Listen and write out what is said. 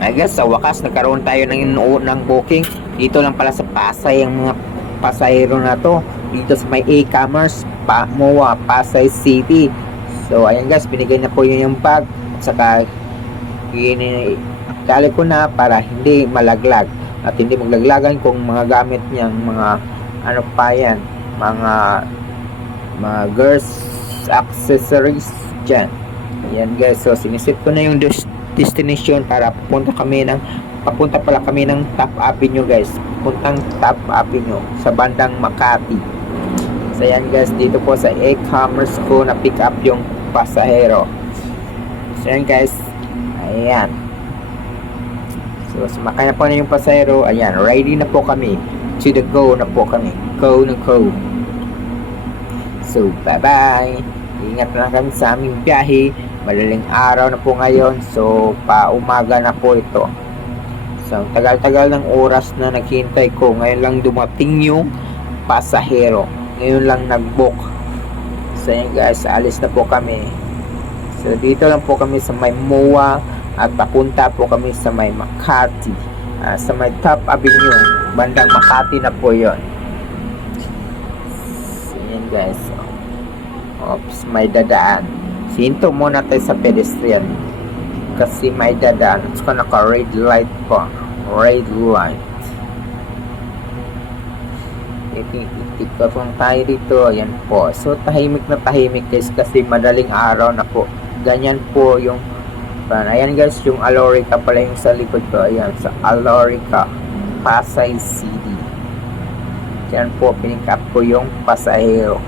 Ay guys, sa wakas nagkaroon tayo ng ng booking. Dito lang pala sa Pasay ang mga pasahero na to. Dito sa may e-commerce, pa MOA, Pasay City. So ayan guys, binigay na po yun yung bag. At saka gali ko na para hindi malaglag at hindi maglaglagan kung mga gamit niyang mga ano pa yan, mga mga girls accessories dyan. Ayan guys, so sinisit ko na yung des- destination para pupunta kami ng papunta pala kami ng Top Avenue guys. Puntang Top Avenue sa bandang Makati. So ayan guys, dito po sa e-commerce ko na pick up yung pasahero. So ayan guys, ayan. So sumakay na po na yung pasahero. Ayan, ready na po kami. To the go na po kami. Go na go. So bye bye. Ingat na kami sa aming biyahe. Malaling araw na po ngayon. So pa umaga na po ito. So tagal-tagal ng oras na naghihintay ko. Ngayon lang dumating yung pasahero. Ngayon lang nag-book. So yun guys, alis na po kami. So dito lang po kami sa may MOA at papunta po kami sa may Makati. Ah, sa may Top Avenue, bandang Makati na po yon. So yun guys. Oops, may dadaan. Sinto muna tayo sa pedestrian. Kasi may dadaan. At saka naka red light po. Red light. Itikot lang tayo dito. Ayan po. So, tahimik na tahimik guys kasi madaling araw na po. Ganyan po yung Ayan guys, yung Alorica pala yung sa likod ko. Ayan, sa Alorica, Pasay City. Diyan po, pinick up ko yung pasahero.